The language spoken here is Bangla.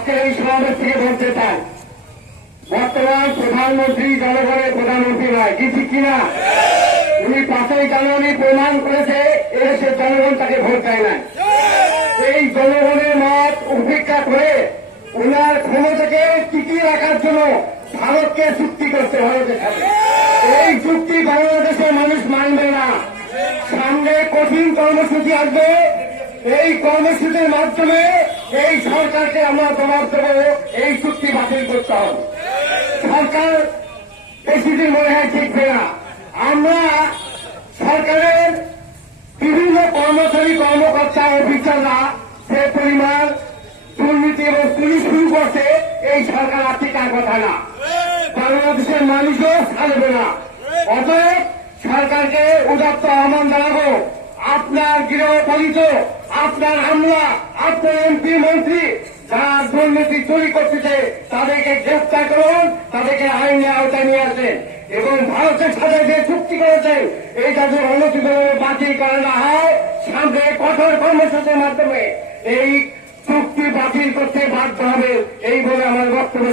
আজকের এই সমাবেশ থেকে বলতে চাই বর্তমান প্রধানমন্ত্রী জনগণের প্রধানমন্ত্রী নয় কি ঠিক কিনা। উনি পাঁচই জানুয়ারি প্রমাণ করেছে এদেশের জনগণ তাকে ভোট দেয় না এই জনগণের মত উপেক্ষা করে ওনার ক্ষমতাকে টিকিয়ে রাখার জন্য ভারতকে চুক্তি করতে ভারতের এই চুক্তি বাংলাদেশের মানুষ মানবে না। সামনে কঠিন কর্মসূচি আসবে। এই কর্মসূচির মাধ্যমে এই সরকারকে আমরা জবাব দেবো, এই চুক্তি বাতিল করতে হবে। সরকার বেশি মনে হয় ঠিকবে না আমরা সরকারের বিভিন্ন কর্মচারী, কর্মকর্তা, অফিসাররা সে পরিমাণ দুর্নীতি এবং পুলিশ শুরু করছে, এই সরকার আর টিকার কথা না। বাংলাদেশের মানুষও ছাড়বে না। অতএব সরকারকে উদাত্ত আহ্বান জানাব, আপনার গৃহ গৃহপালিত আপনার আমলা আপনার এমপি মন্ত্রী যারা দুর্নীতি চুরি করতেছে, তাদেরকে গ্রেফতার করুন, তাদেরকে আইনের আওতায় নিয়ে আসেন এবং ভারতের সাথে যে চুক্তি করেছেন এই তাদের অনুচিত বাতিল করা না হয়, সামনে কঠোর কর্মসূচির মাধ্যমে এই চুক্তি বাতিল করতে বাধ্য হবে, এই বলে আমার বক্তব্য